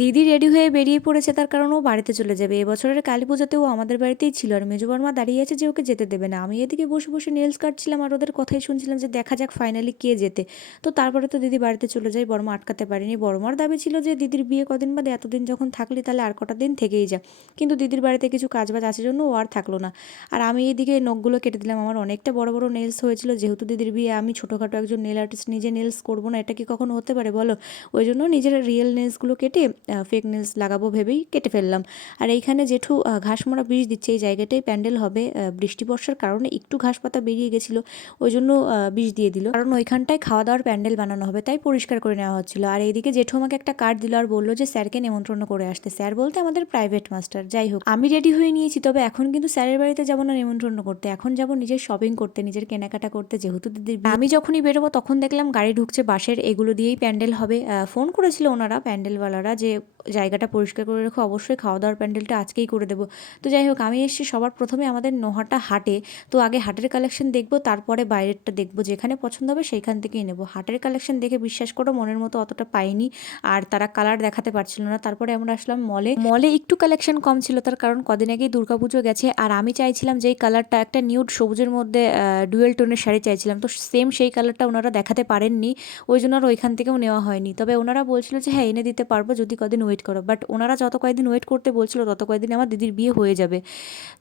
দিদি রেডি হয়ে বেরিয়ে পড়েছে, তার কারণ ও বাড়িতে চলে যাবে। এবছরের কালী পুজোতেও আমাদের বাড়িতেই ছিল, আর মেজো বর্মা দাঁড়িয়ে আছে যে ওকে যেতে দেবে না। আমি এদিকে বসে বসে নেলস কাটছিলাম আর ওদের কথাই শুনছিলাম যে দেখা যাক ফাইনালি কে যেতে। তো তারপরে তো দিদি বাড়িতে চলে যায়, বর্মা আটকাতে পারেনি। বর্মার দাবি ছিল যে দিদির বিয়ে কদিন বাদে, এতদিন যখন থাকলি তাহলে আর কটা দিন থেকেই যা। কিন্তু দিদির বাড়িতে কিছু কাজবাজ আছে জন্য ও আর থাকলো না। আর আমি এদিকে নখগুলো কেটে দিলাম। আমার অনেকটা বড় বড় নেলস হয়েছিল, যেহেতু দিদির বিয়ে। আমি ছোটোখাটো একজন নেল আর্টিস্ট, নিজে নেলস করবো না এটা কি কখনো হতে পারে বলো? ওই জন্য নিজের রিয়েল নেলসগুলো কেটে ফেক নেলস লাগাবো ভেবেই কেটে ফেললাম। আর এইখানে জেঠু ঘাস মোড়া বীজ দিচ্ছে, এই জায়গাটাই প্যান্ডেল হবে। বৃষ্টি বর্ষার কারণে একটু ঘাস পাতা বেরিয়ে গেছিলো, ওই জন্য বীজ দিয়ে দিল, কারণ ওইখানটায় খাওয়া দাওয়ার প্যান্ডেল বানানো হবে, তাই পরিষ্কার করে নেওয়া হচ্ছিল। আর এইদিকে জেঠু আমাকে একটা কার্ড দিল আর বললো যে স্যারকে নেমন্ত্রণ করে আসতে। স্যার বলতে আমাদের প্রাইভেট মাস্টার। যাই হোক, আমি রেডি হয়ে নিয়েছি, তবে এখন কিন্তু স্যারের বাড়িতে যাবো না নেমন্ত্রণ করতে, এখন যাব নিজের শপিং করতে, নিজের কেনাকাটা করতে, যেহেতু দিদির বিয়ে। আমি যখনই বেরোবো তখন দেখলাম গাড়ি ঢুকছে বাসের, এগুলো দিয়েই প্যান্ডেল হবে। ফোন করেছিল ওনারা প্যান্ডেলওয়ালারা যে জায়গাটা পরিষ্কার করে রেখো, অবশ্যই খাওয়া দাওয়ার প্যান্ডেলটা আজকেই করে দেবো। তো যাই হোক, আমি এসেছি সবার প্রথমে আমাদের নোহাটা হাটে। তো আগে হাটের কালেকশন দেখবো, তারপরে বাইরেরটা দেখবো, যেখানে পছন্দ হবে সেইখান থেকেই নেবো। হাটের কালেকশন দেখে বিশ্বাস করো মনের মতো অতটা পাইনি, আর তারা কালার দেখাতে পারছিল না। তারপরে আমরা আসলাম মলে। মলে একটু কালেকশন কম ছিল, তার কারণ কদিন আগেই দুর্গাপুজো গেছে, আর আমি চাইছিলাম যে এই কালারটা একটা নিউড সবুজের মধ্যে ডুয়েল টোনের শাড়ি চাইছিলাম। তো সেম সেই কালারটা ওনারা দেখাতে পারেননি, ওই জন্য আর ওইখান থেকেও নেওয়া হয়নি। তবে ওনারা বলছিল যে হ্যাঁ এনে দিতে পারবো যদি কদিন ওয়েট করো, বাট ওনারা যত কয়েকদিন ওয়েট করতে বলছিল তত কয়েকদিন আমার দিদির বিয়ে হয়ে যাবে।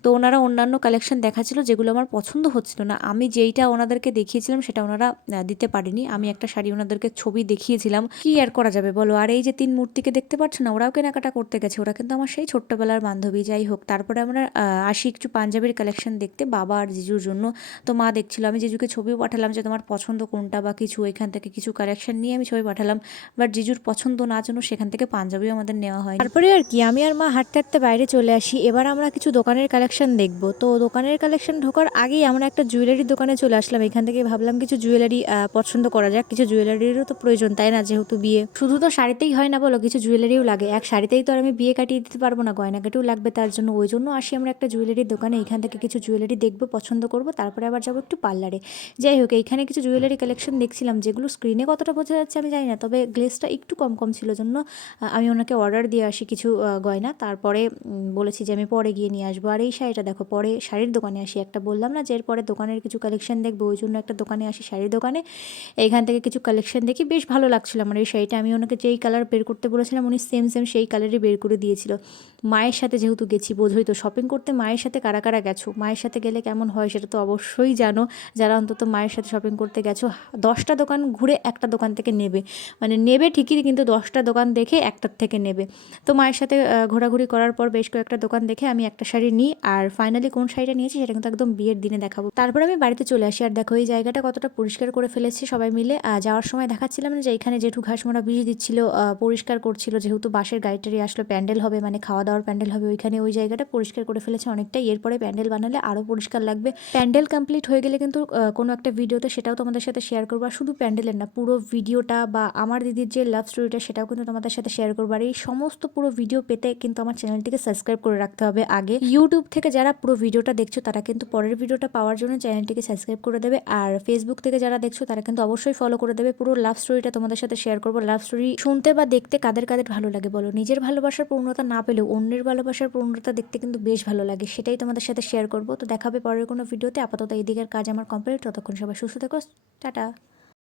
তো ওনারা অন্যান্য কালেকশন দেখাচ্ছিল যেগুলো আমার পছন্দ হচ্ছিল না। আমি যেইটা ওনাদেরকে দেখিয়েছিলাম সেটা ওনারা দিতে পারেনি। আমি একটা শাড়ি ওনাদেরকে ছবি দেখিয়েছিলাম, কি আর করা যাবে বলো। আর এই যে তিন মূর্তিকে দেখতে পাচ্ছ না, ওরাও কেনাকাটা করতে গেছে, ওরা কিন্তু আমার সেই ছোট্টবেলার বান্ধবী। যাই হোক, তারপরে আমরা আসি একটু পাঞ্জাবির কালেকশন দেখতে বাবা আর জিজুর জন্য। তো মা দেখছিল, আমি জিজুকে ছবিও পাঠালাম যে তোমার পছন্দ কোনটা বা কিছু, এখান থেকে কিছু কালেকশন নিয়ে আমি ছবি পাঠালাম। বাট জিজুর পছন্দ না জন্য সেখান থেকে পাঞ্জাবিও আমাদের নেওয়া হয়। তারপরে আর কি, আমি আর মা হাঁটতে হাঁটতে বাইরে চলে আসি। এবার আমরা কিছু দোকানের কালেকশন দেখব। তো দোকানের কালেকশন ঢোকার আগেই আমরা একটা জুয়েলারির দোকানে চলে আসলাম। এখান থেকে ভাবলাম কিছু জুয়েলারি পছন্দ করা যাক, কিছু জুয়েলারিরও তো প্রয়োজন, তাই না? যেহেতু বিয়ে শুধু তো শাড়িতেই হয় না বলো, কিছু জুয়েলারিও লাগে। এক শাড়িতেই তো আর আমি বিয়ে কাটিয়ে দিতে পারবো না, গয়নাগাটিও লাগবে তার জন্য। ওই জন্য আসি আমরা একটা জুয়েলারির দোকানে, এখান থেকে কিছু জুয়েলারি দেখবো, পছন্দ করব, তারপরে আবার যাবো একটু পার্লারে। যাই হোক, এইখানে কিছু জুয়েলারি কালেকশন দেখছিলাম, যেগুলো স্ক্রিনে কতটা বোঝা যাচ্ছে আমি জানি না, তবে গ্লেসটা একটু কম কম ছিল জন্য আমি ওনাকে অর্ডার দিয়ে আসি কিছু গয়না। তারপরে বলেছি যে আমি পরে গিয়ে নিয়ে আসবো। আর এই শাড়িটা দেখো, পরে শাড়ির দোকানে আসি একটা, বললাম না যে এরপরে দোকানের কিছু কালেকশন দেখবো, ওই জন্য একটা দোকানে আসি শাড়ির দোকানে। এইখান থেকে কিছু কালেকশন দেখি, বেশ ভালো লাগছিল আমার এই শাড়িটা। আমি ওনাকে যেই কালার বের করতে বলেছিলাম উনি সেম সেম সেই কালারই বের করে দিয়েছিল। মায়ের সাথে যেহেতু গেছি, বোঝোই তো শপিং করতে মায়ের সাথে কারা কারা গেছো, মায়ের সাথে গেলে কেমন হয় সেটা তো অবশ্যই জানো, যারা অন্তত মায়ের সাথে শপিং করতে গেছো। 10টা দোকান ঘুরে একটা দোকান থেকে নেবে, মানে নেবে ঠিকই, কিন্তু 10টা দোকান দেখে একটার থেকে নেবে। তো মায়ের সাথে ঘোরাঘুরি করার পর বেশ কয়েকটা দোকান দেখে আমি একটা শাড়ি নিই, আর ফাইনালি কোন শাড়িটা নিয়েছি সেটা কিন্তু একদম বিয়ের দিনে দেখাবো। তারপর আমি বাড়িতে চলে আসি। আর দেখো এই জায়গাটা কতটা পরিষ্কার করে ফেলেছি সবাই মিলে। যাওয়ার সময় দেখাচ্ছিলাম না যে এখানে জেঠু ঘাস মোড়া বীজ দিচ্ছিল, পরিষ্কার করছিল, যেহেতু বাসের গাড়িটারি আসলো, প্যান্ডেল হবে মানে খাওয়া দাওয়ার প্যান্ডেল হবে ওইখানে, ওই জায়গাটা পরিষ্কার করে ফেলেছে অনেকটাই। এরপরে প্যান্ডেল বানালে আরও পরিষ্কার লাগবে। প্যান্ডেল কমপ্লিট হয়ে গেলে কিন্তু কোনো একটা ভিডিওতে সেটাও তোমাদের সাথে শেয়ার করবো। আর শুধু প্যান্ডেলের না, পুরো ভিডিওটা বা আমার দিদির যে লাভ স্টোরিটা সেটাও কিন্তু তোমাদের সাথে শেয়ার করবো। আর এই সমস্ত পুরো ভিডিও পেতে কিন্তু আমার চ্যানেলটিকে সাবস্ক্রাইব করে রাখতে হবে আগে। ইউটিউব থেকে যারা পুরো ভিডিওটা দেখছো তারা কিন্তু পরের ভিডিওটা পাওয়ার জন্য চ্যানেলটিকে সাবস্ক্রাইব করে দেবে, আর ফেসবুক থেকে যারা দেখছো তারা কিন্তু অবশ্যই ফলো করে দেবে। পুরো লাভ স্টোরিটা তোমাদের সাথে শেয়ার করবো। লাভ স্টোরি শুনতে বা দেখতে কাদের কাদের ভালো লাগে বলো? নিজের ভালোবাসার পূর্ণতা না পেলেও অন্যের ভালোবাসার পূর্ণতা দেখতে কিন্তু বেশ ভালো লাগে, সেটাই তোমাদের সাথে শেয়ার করবো। তো দেখাবে পরের কোনো ভিডিওতে। আপাতত এই দিকের কাজ আমার কমপ্লিট, ততক্ষণ সবাই সুস্থ থেকো, টাটা।